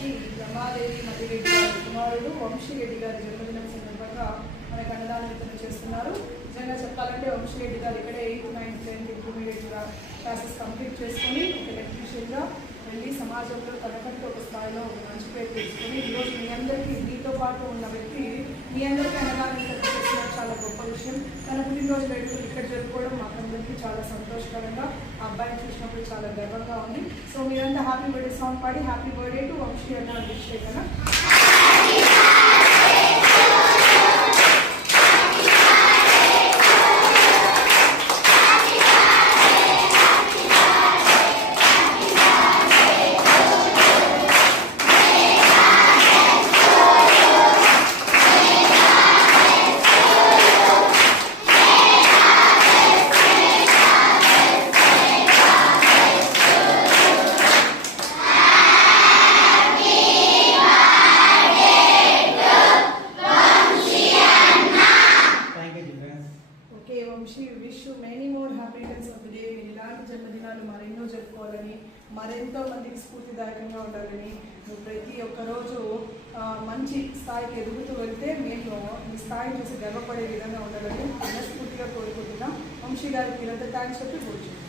శ్రీ రమాదేవి మతిరెడ్డి కుమారుడు వంశీరెడ్డి గారి జన్మదినం సందర్భంగా మనకు అన్నదాన వితరణ చేస్తున్నారు. నిజంగా చెప్పాలంటే వంశీరెడ్డి గారు ఇక్కడే ఎయిత్ నైన్త్ టెన్త్ ఇంటర్మీడియట్గా క్లాసెస్ కంప్లీట్ చేసుకొని ఒక ఎలక్ట్రీషియన్గా వెళ్ళి సమాజంలో తనకంటూ ఒక స్థాయిలో ఒక మంచి పేరు తెచ్చుకొని ఈరోజు మీ అందరికీ మీతో పాటు ఉన్న వ్యక్తి మీ అందరికీ అన్నదాన చేసిన చాలా గొప్ప విషయం. తన పుట్టినరోజు వేడుకలు ఇక్కడ జరుపుకోవడం మాకందరికీ చాలా సంతోషకరంగా అబ్బాయిని చూసినప్పుడు చాలా గర్వంగా ఉంది. సో మీరంతా హ్యాపీ బర్త్డే సాంగ్ పాడి హ్యాపీ బర్త్డే టు వంశీ అన్న అభిషేక్ అన్న. K Vamshi wish many more happiness of day. ఇలాంటి జన్మదినాలు మరెన్నో జరుపుకోవాలని మరెంతో మందికి స్ఫూర్తిదాయకంగా ఉండాలని నువ్వు ప్రతి ఒక్క రోజు మంచి స్థాయికి ఎదుగుతూ వెళ్తే మేము ఈ స్థాయి చూసి గర్వపడే విధంగా ఉండాలని మనస్ఫూర్తిగా కోరుకుంటున్నాం. వంశీ గారికి మీరంతా థ్యాంక్స్ చెప్పి కూర్చున్నాం